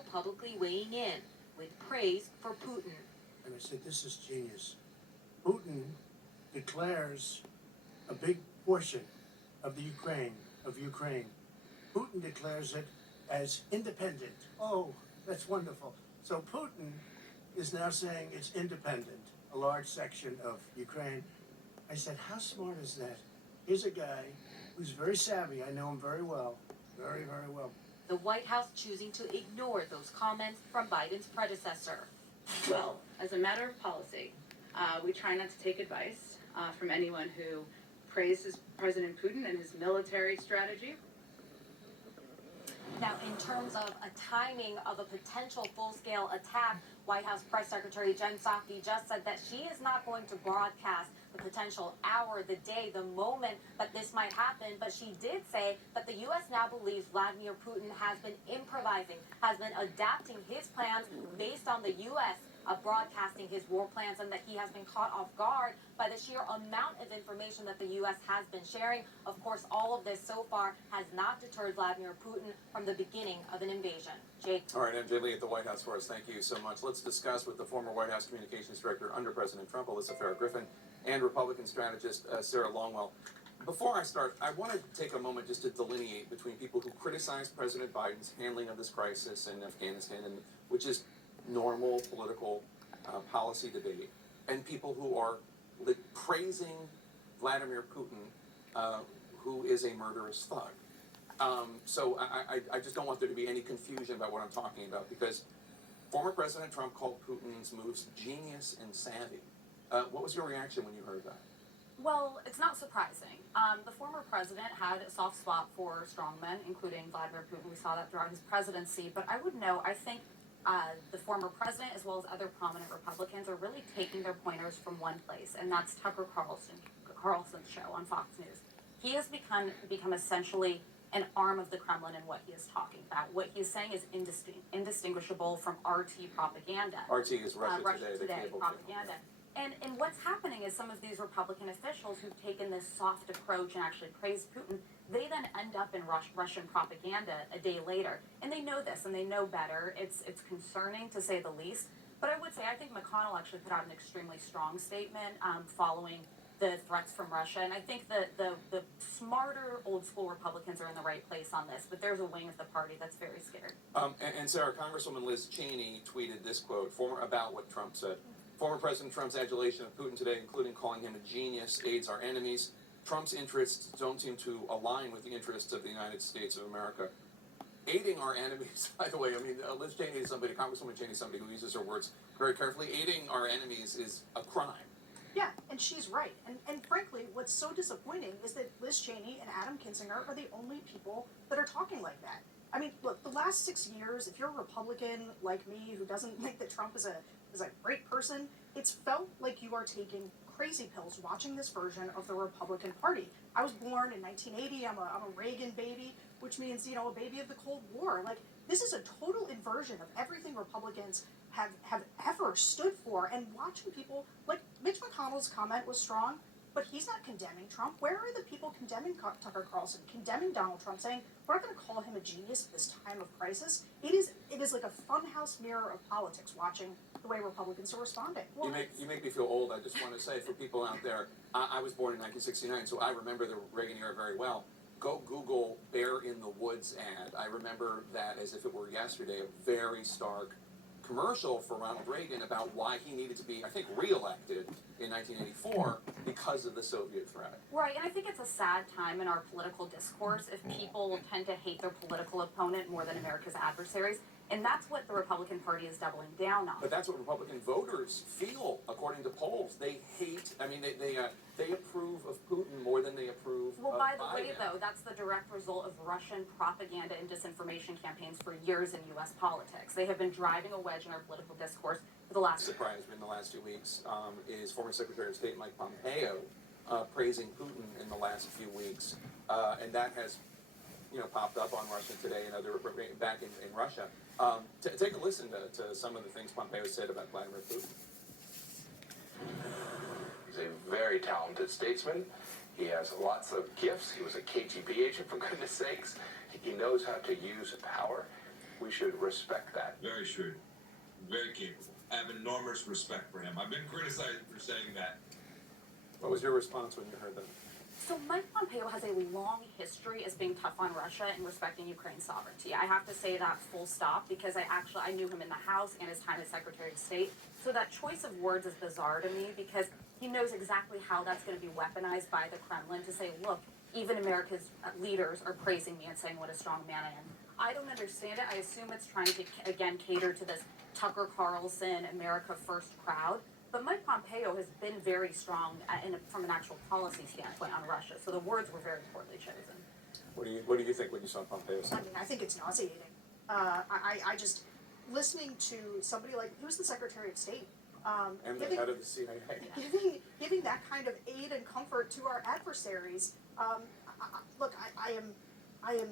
also publicly weighing in with praise for Putin. And I said, this is genius. Putin declares a big portion of the Ukraine. Putin declares it as independent. Oh, that's wonderful. So Putin is now saying it's independent, a large section of Ukraine. I said, how smart is that? Here's a guy who's very savvy. I know him very well, very, very well. The White House choosing to ignore those comments from Biden's predecessor. Well, as a matter of policy, we try not to take advice from anyone who praises President Putin and his military strategy. Now, in terms of a timing of a potential full-scale attack, White House Press Secretary Jen Psaki just said that she is not going to broadcast the potential hour, the day, the moment that this might happen, but she did say that the U.S. now believes Vladimir Putin has been improvising, has been adapting his plans based on the U.S. Broadcasting his war plans, and that he has been caught off guard by the sheer amount of information that the U.S. has been sharing. Of course, all of this so far has not deterred Vladimir Putin from the beginning of an invasion. Jake. All right, MJ Lee at the White House for us. Thank you so much. Let's discuss with the former White House Communications Director under President Trump, Alyssa Farah-Griffin, and Republican strategist Sarah Longwell. Before I start, I want to take a moment just to delineate between people who criticize President Biden's handling of this crisis in Afghanistan, which is normal political policy debate, and people who are praising Vladimir Putin, who is a murderous thug. So I just don't want there to be any confusion about what I'm talking about, because former President Trump called Putin's moves genius and savvy. What was your reaction when you heard that? Well, it's not surprising. The former president had a soft spot for strongmen, including Vladimir Putin. We saw that throughout his presidency. But I would note, I think the former president, as well as other prominent Republicans, are really taking their pointers from one place, and that's Tucker Carlson's show on Fox News. He has become essentially an arm of the Kremlin in what he is talking about. What he is saying is indistinguishable from RT propaganda. RT is Russia Today, the cable propaganda. And what's happening is some of these Republican officials who've taken this soft approach and actually praised Putin, they then end up in Russian propaganda a day later. And they know this, and they know better. It's concerning, to say the least. But I would say, I think McConnell actually put out an extremely strong statement following the threats from Russia. And I think the smarter, old-school Republicans are in the right place on this. But there's a wing of the party that's very scared. And Sarah, Congresswoman Liz Cheney tweeted this quote about what Trump said. Former President Trump's adulation of Putin today, including calling him a genius, aids our enemies. Trump's interests don't seem to align with the interests of the United States of America. Aiding our enemies, by the way, I mean, Liz Cheney is somebody, Congresswoman Cheney is somebody who uses her words very carefully. Aiding our enemies is a crime. Yeah, and she's right. And frankly, what's so disappointing is that Liz Cheney and Adam Kinzinger are the only people that are talking like that. I mean, look, the last 6 years, if you're a Republican like me who doesn't think that Trump is a great person, it's felt like you are taking crazy pills watching this version of the Republican Party. I was born in 1980. I'm a Reagan baby, which means, you know, a baby of the Cold War. Like, this is a total inversion of everything Republicans have ever stood for. And watching people, like, Mitch McConnell's comment was strong, but he's not condemning Trump. Where are the people condemning Tucker Carlson, condemning Donald Trump, saying, we're not going to call him a genius at this time of crisis? It is like a funhouse mirror of politics watching the way Republicans are responding. Well, you make me feel old. I just want to say, for people out there, I was born in 1969, so I remember the Reagan era very well. Go Google Bear in the Woods ad. I remember that as if it were yesterday, a very stark commercial for Ronald Reagan about why he needed to be, I think, reelected in 1984 because of the Soviet threat. Right, and I think it's a sad time in our political discourse if people tend to hate their political opponent more than America's adversaries. And that's what the Republican Party is doubling down on. But that's what Republican voters feel, according to polls. They hate, I mean, they approve of Putin more than they approve of Biden. Well, by the way, though, that's the direct result of Russian propaganda and disinformation campaigns for years in U.S. politics. They have been driving a wedge in our political discourse for the last... Surprised me in the last 2 weeks is former Secretary of State Mike Pompeo praising Putin in the last few weeks. And that has, popped up on Russia Today and other, back in Russia. Take a listen to some of the things Pompeo said about Vladimir Putin. He's a very talented statesman. He has lots of gifts. He was a KGB agent, for goodness sakes. He knows how to use power. We should respect that. Very shrewd, very capable. I have enormous respect for him. I've been criticized for saying that. What was your response when you heard that? So Mike Pompeo has a long history as being tough on Russia and respecting Ukraine's sovereignty. I have to say that full stop because I knew him in the House and his time as Secretary of State. So that choice of words is bizarre to me because he knows exactly how that's going to be weaponized by the Kremlin to say, look, even America's leaders are praising me and saying what a strong man I am. I don't understand it. I assume it's trying to, again, cater to this Tucker Carlson, America First crowd. But Mike Pompeo has been very strong from an actual policy standpoint on Russia. So the words were very poorly chosen. What do you think when you saw Pompeo say? I mean, I think it's nauseating. I just, listening to somebody like, who's the Secretary of State? And the head of the CIA. Giving that kind of aid and comfort to our adversaries. Look, I am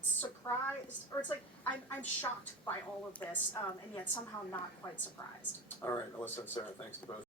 surprised, or it's like I'm shocked by all of this, and yet somehow not quite surprised. All right, Alyssa and Sarah, thanks to both.